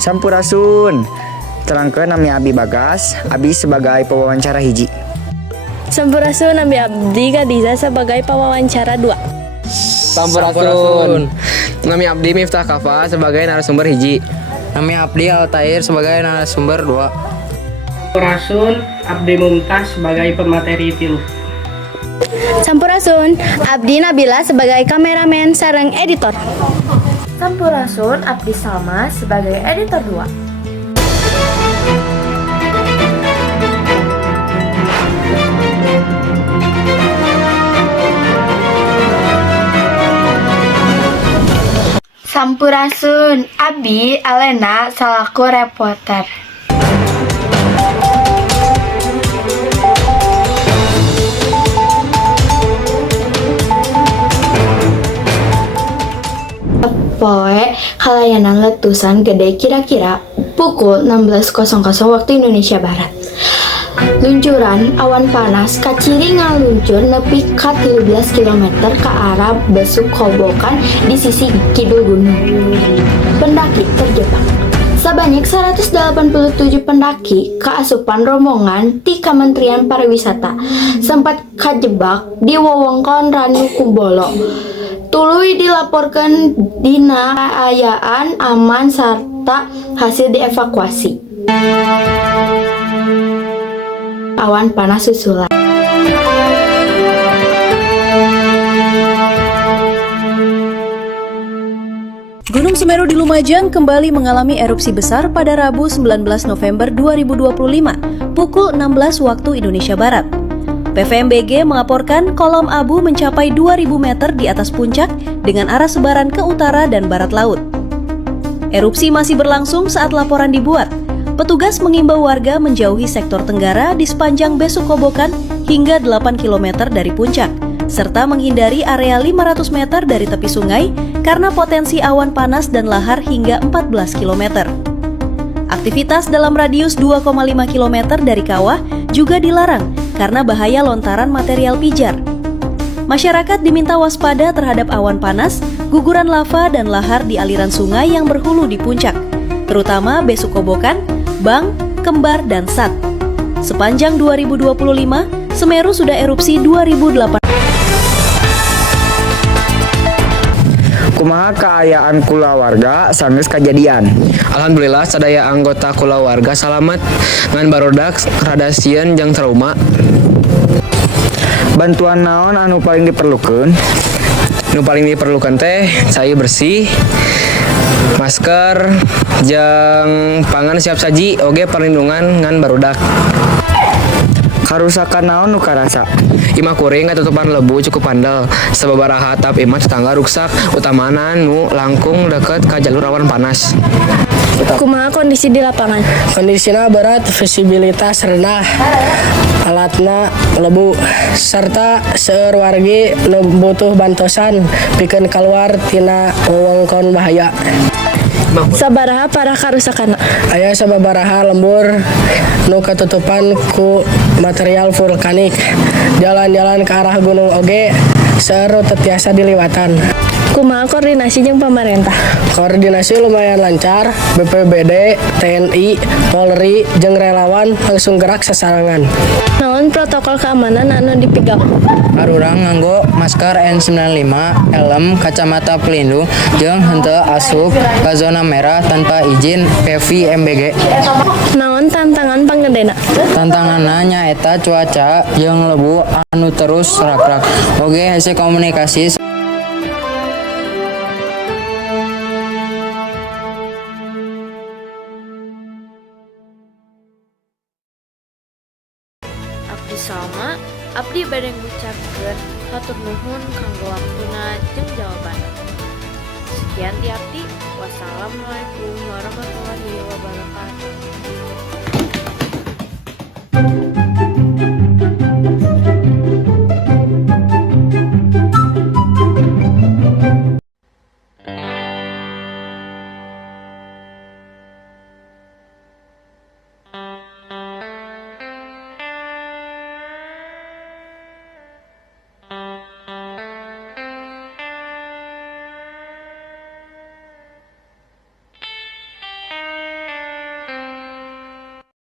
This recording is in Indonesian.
Sampurasun. Terangkeun nami Abi Bagas, Abi sebagai pewawancara hiji. Sampurasun, nami Abdi Kadiza sebagai pewawancara 2. Sampurasun. Nami Abdi Miftah Kafa sebagai narasumber hiji. Nami Abdi Altair sebagai narasumber 2. Sampurasun, Abdi Mumtaz sebagai pemateri 3. Sampurasun, Abdi Nabila sebagai kameramen sareng editor. Sampurasun, Abdi Salma sebagai editor 2. Sampurasun, Abi Alena selaku reporter. Poe kalayanan letusan gede kira-kira pukul 16.00 waktu Indonesia Barat. Luncuran awan panas kaciri ngaluncur nepi ka 13 km ke arah Besuk Kobokan di sisi kidul gunung. Pendaki terjebak. Sebanyak 187 pendaki keasupan rombongan ti Kementerian Pariwisata sempat kajebak di wewengkon Ranu Kumbolo. Tuluy dilaporkan dina keadaan aman serta hasil dievakuasi. Awan panas susulan. Gunung Semeru di Lumajang kembali mengalami erupsi besar pada Rabu 19 November 2025 pukul 16 waktu Indonesia Barat. PVMBG melaporkan kolom abu mencapai 2.000 meter di atas puncak dengan arah sebaran ke utara dan barat laut. Erupsi masih berlangsung saat laporan dibuat. Petugas mengimbau warga menjauhi sektor tenggara di sepanjang Besuk Kobokan hingga 8 km dari puncak, serta menghindari area 500 meter dari tepi sungai karena potensi awan panas dan lahar hingga 14 km. Aktivitas dalam radius 2,5 km dari kawah juga dilarang karena bahaya lontaran material pijar. Masyarakat diminta waspada terhadap awan panas, guguran lava dan lahar di aliran sungai yang berhulu di puncak, terutama Besuk Kobokan, Bang, Kembar, dan Sat. Sepanjang 2025, Semeru sudah erupsi 2008. Kumaha kaayaan kulawarga sanggeus kajadian? Alhamdulillah sadaya anggota kulawarga salamet ngan barudak rada sieun jeung trauma. Bantuan naon anu paling diperlukeun? Nu paling diperlukan teh sayu bersih, masker, jeung pangan siap saji oge perlindungan ngan barudak. Karusakan naon nu karasa? Imah kuring katutupan lebu cukup pandel. Sababaraha atap imah tetangga ruksak, utamana nu langkung deket ka jalur awan panas. Kumaha kondisi di lapangan? Kondisinya berat, visibilitas rendah, alatna lebu, serta seueur wargi nu butuh bantosan pikeun kaluar tina wewengkon bahaya. Sabaraha parah karusakan? Aya sababaraha lembur nu katutupan ku material vulkanik. Jalan-jalan ke arah gunung oge seueur teu tiasa diliwatan. Kumaha koordinasi jeung pemerintah? Koordinasi lumayan lancar, BPBD, TNI, Polri, jeung relawan langsung gerak sasarangan. Naon protokol keamanan anu dipegang? Arurang nganggo masker N95, helm, kacamata pelindung, jeung henteu asup ka zona merah tanpa izin PVMBG. Naon tantangan panggedena? Tantanganna nyaeta cuaca jeung lebu anu terus rak-rak. Oge hese komunikasi Abdi Salma, Abdi bade ngucapkeun hatur nuhun kanggo waktuna jeung jawabanna. Sekian ti Abdi. Wassalamualaikum warahmatullahi wabarakatuh.